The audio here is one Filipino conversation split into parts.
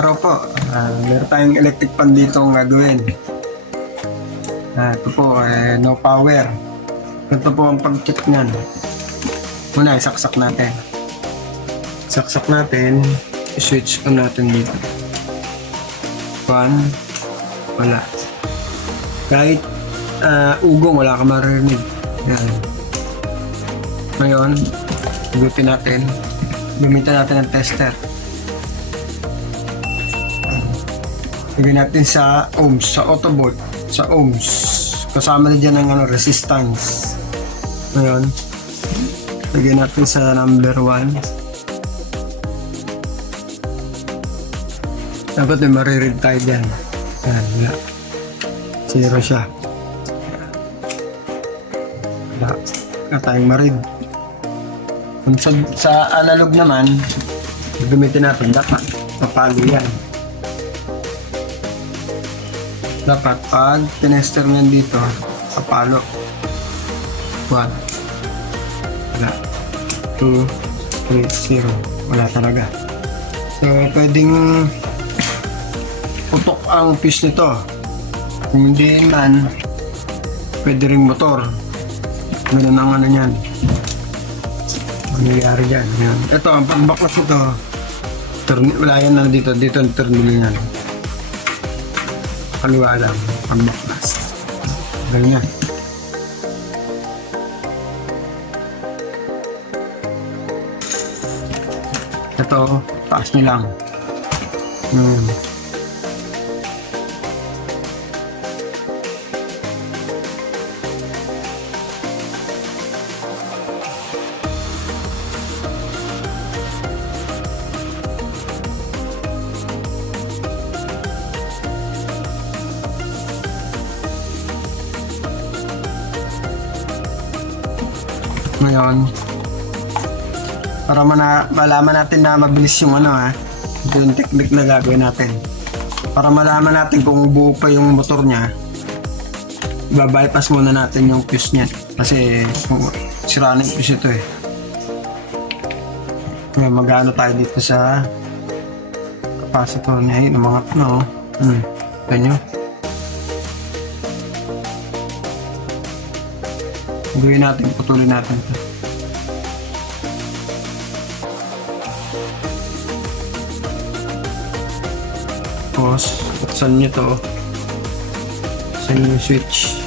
araw po. Meron tayong electric pan dito ang gagawin. Ito po, no power. Ito po ang pag-check niyan. Muna, isaksak natin. Saksak natin, switch on natin dito. 1, wala. Kahit ugong, wala ka maririnig. Yan. Ngayon, igutin natin. Gamitan natin ng tester. Lagyan natin sa ohms, sa autobolt, sa ohms. Kasama na dyan ang resistance. Ngayon, lagyan natin sa number 1. Dapat may maririg tayo dyan. Yan, wala. Zero siya. Wala. Wala tayong marig. Sa analog naman, gamitin natin dapat. Papalo yan. Dapat pag tinester nyan dito, papalo. 1. Wala. 2, 3, 0. Wala talaga. So, pwedeng putok ang fuse nito. Kung hindi man, pwede ring motor. Ganun ang ano nyan. Nangyayari dyan. Yan. Ito, ang pagbaklas ito, wala yan na dito. Dito ang terminal yan. Kaliwa lang, pagbaklas. Ganyan. Ito, taas nyo lang. Ngayon, para malaman natin na mabilis yung ito yung technique na gagawin natin. Para malaman natin kung buo pa yung motor niya, i-bypass muna natin yung fuse niya. Kasi sira na yung fuse ito eh. Ngayon, mag-ano tayo dito sa capacitor niya. Yung mga ganyan. Gawin natin, putulin natin ito. Tapos, buksan nyo ito. Buksan nyo yung switch.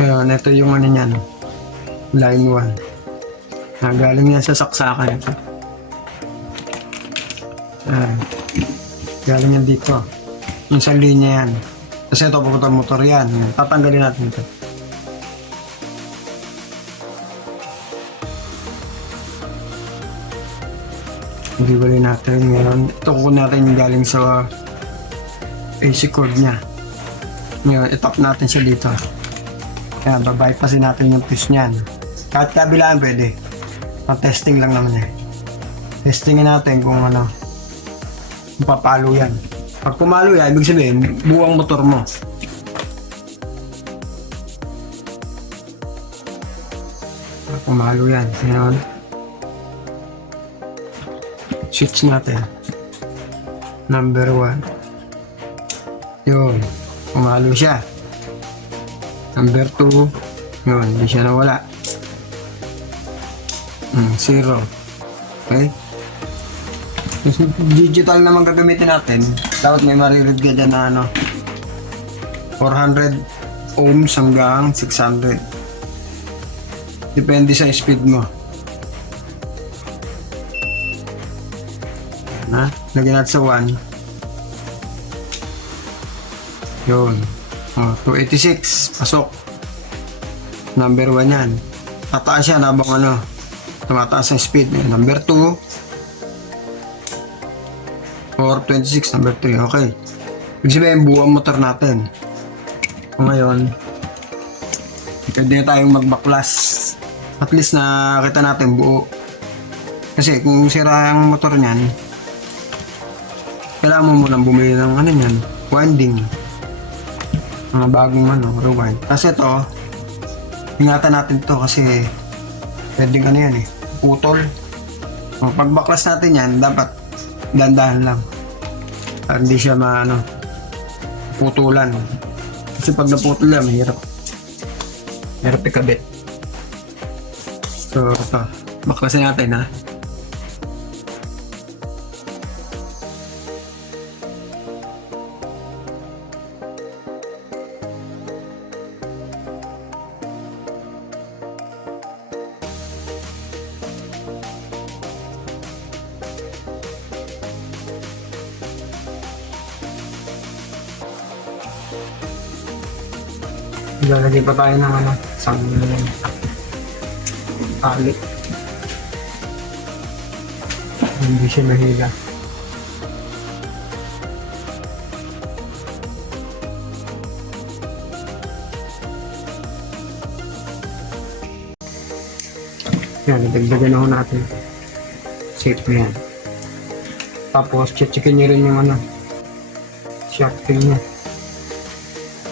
Ngayon, ito yung niyan. Line 1. Galing yan sa saksakan. Galing yan dito. Yung sa linya yan. Kasi ito papunta motor yan. Tatanggalin natin ito. Hiwalay natin ngayon. Ito kukunin natin yung galing sa AC cord niya. Ngayon, itap natin siya dito. Ayan, babypassin natin yung fuse niyan. Kahit kabilaan pwede. Testing lang naman eh. Testingin natin kung papalo yan. Pag pumalo yan, ibig sabihin, buwang motor mo. Pag pumalo yan, ngayon, switch natin. Number 1. Yun, pumalo siya. Number 2, yun, hindi siya nawala. 0. Okay? Digital naman gagamitin natin. Dapat may maririg ka dyan na 400 ohms hanggang 600. Depende sa speed mo. Lagyan natin sa 1. Yun. 286. Pasok. Number 1 yan. Tataas yan habang tumataas ang speed. Number 2 426, number 3. Okay. Ibig sabihin, buo ang motor natin. Ngayon, pwede na tayong magbaklas. At least nakita natin buo. Kasi kung sira ang motor niyan, kailangan mo munang bumili ng winding. Mga bagong rewind. Kasi ito, ingatan natin to kasi pwedeng yan putol. Pagbaklas natin yan, dapat dandahan lang. Para hindi siya putulan. Kasi pag naputol yan, mahirap. Mahirap ikabit. So, ito. Baklasin natin ha. Lalagay pa tayo ng isang tali. Hindi siya mahila. Yan, dagdagan na ho natin. Safe na yan. Tapos, checkin nyo rin yung shark fin niya.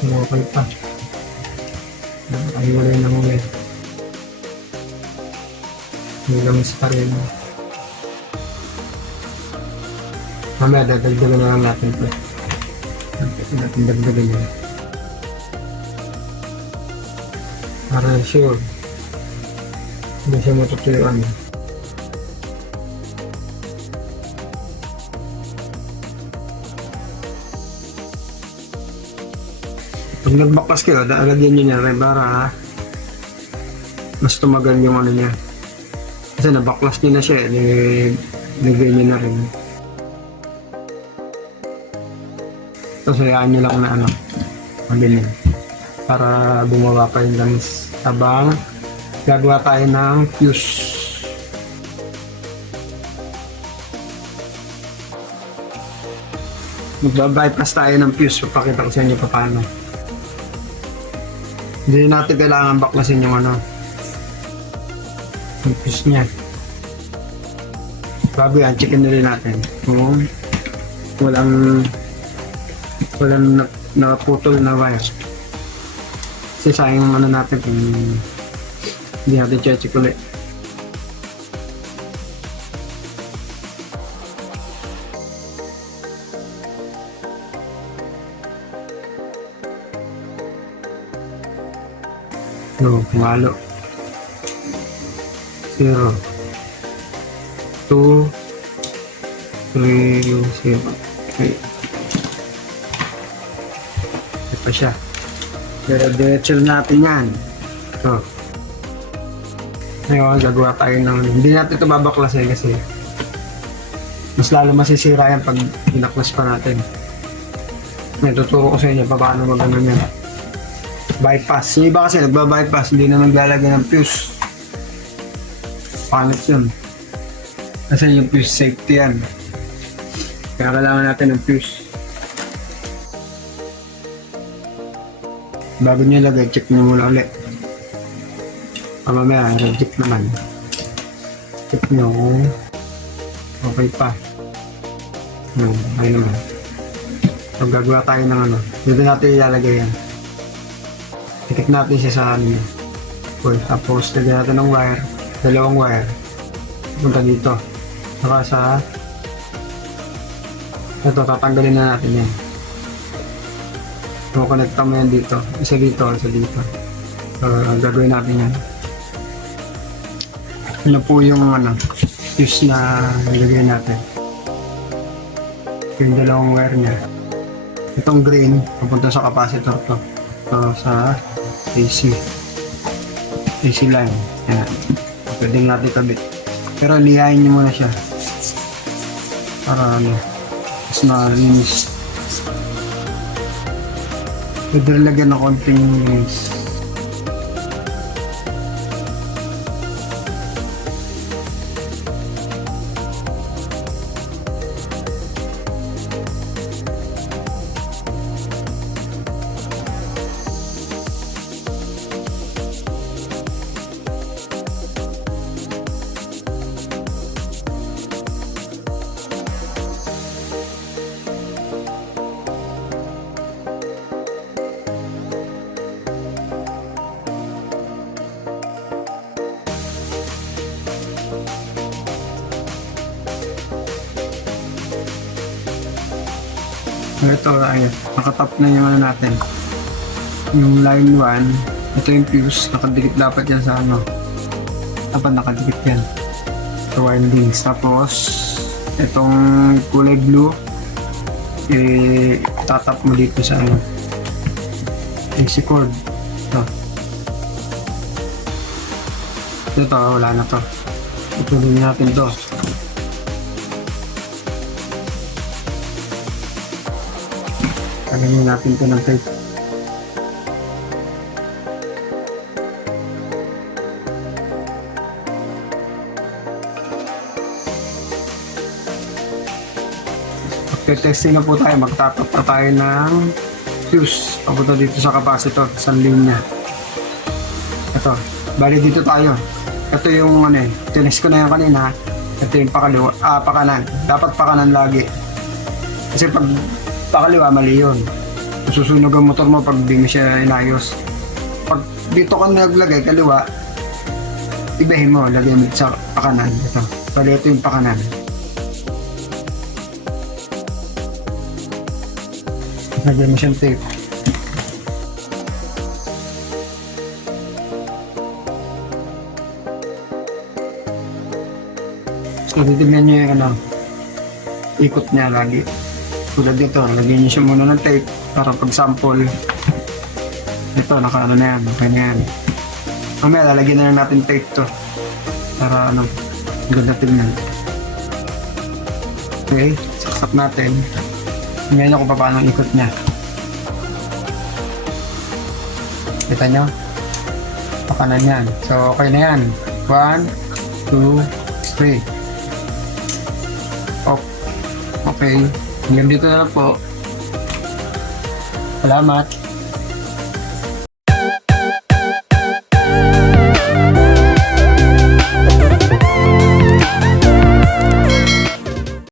Okay pa. Ay, wala na huli. May lamis pa rin. Mamaya, dagdagan na lang natin ito. Dagdagan na. Para sure. Hindi siya matutuyuan. Pag nagbaklas kayo, lagyan nyo niya rin para mas tumagal yung niya. Kasi nabaklas nyo na siya, lagyan nyo na rin. Tapos hayaan nyo lang na ganyan. Para bumaba pa yung lamis. Habang gagawa tayo ng fuse. Magbabypass tayo ng fuse. Papakita ko sa inyo paano. Hindi natin kailangan baklasin yung yung fuse niya. Bago yan, checkin na rin natin kung walang naputol na wire. Kasi sayang natin kung hindi natin check ulit. No, pumalo. 0 2 3 0 3. Ito pa siya. Pero diretso natin yan. So, ngayon gagawa tayo ng hindi natin ito babaklasin kasi mas lalo masisira yan pag binaklas pa natin. Ngayon tuturo ko sa inyo paano magano yan. Bypass. Yung iba kasi nagba-bypass, hindi na naglalagay ng fuse. Pangit yun. Kasi yung fuse safety yan. Kaya kailangan natin ng fuse. Bago nyo lagay, check nyo muna ulit. Mamaya, reject naman. Check nyo kung okay pa. Okay naman. So, gagawa tayo ng dito natin ilalagay yan. Tikik natin siya sa coil. Tapos, lagyan natin ng wire. Dalawang wire. Punta dito. Saka sa ito, tatanggalin na natin yan. So, connecta mo yan dito. Isa dito, isa dito. So, gagawin natin yan. Ano po yung fuse na nilagay natin. Yung dalawang wire niya. Itong green, papunta sa capacitor to. So, sa AC line. Yan. Pwede natin kabit. Pero lihain nyo muna siya. Para mas malinis. Pwede lagyan ng konting linis. Ito, ayun. Nakatap na yung ano natin. Yung line 1. Ito yung fuse. Nakadikit dapat yan sa ano. Dapat nakadikit yan. Sa windings. Tapos, itong kulay blue, tatap mo dito sa ano. AC cord. Ito. Ito, wala na to. Ituloy natin to. Tagayin natin to ng tape. Testing na po tayo. Magtatap na tayo ng fuse papunta dito sa capacitor sa linya. Ito, bali dito tayo. Ito yung ano eh, tinis ko na yan kanina. Ito yung pakanan. Dapat pakanan lagi. Kasi pag pakaliwa, mali yun. Susunog ang motor mo pag di mo siya inayos. Pag dito ka naglagay, kaliwa, ibahin mo, lagay mo sa pakanan. Ito, bali ito yung pakanan. Lagyan mo siyang tape. So, titignan nyo yung ano, ikot niya lagi. Tulad dito, lagyan nyo siya muna ng tape para pag sample. Ito, naka-ano na yan, okay na yan. Mamaya, lalagyan na lang natin tape to. Para ano, ganda tignan. Okay, saksak natin. Tingnan nyo kung paano ang ikot niya. Kita nyo? Pakanan yan. So, okay na yan. 1, 2, 3. Off. Okay. Hanggang dito na lang po. Salamat.